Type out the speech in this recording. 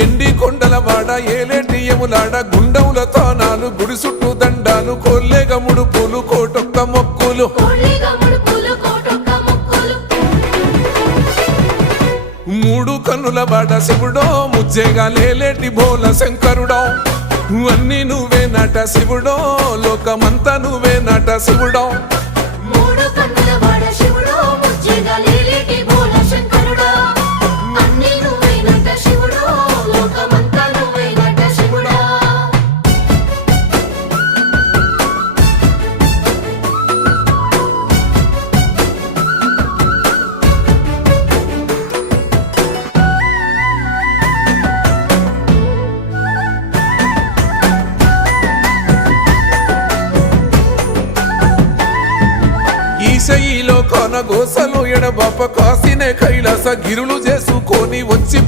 ఎండి కొండల వాడ ఏలేటి యములాడ గుండముల తానాలు గుడి చుట్టూ దండాలు కొల్లేగ ముడుపులు కోటొక్క మొక్కులు మూడు కన్నుల వాడ శివుడో ముజ్జేగా లేలేటి బోల శంకరుడో అన్ని నువ్వే నట శివుడో లోకమంతా నువ్వే నట శివుడో ఈశయిలో కొన గోసలు ఎడబాప కాసినే కైలాస గిరులు చేసుకొని వచ్చి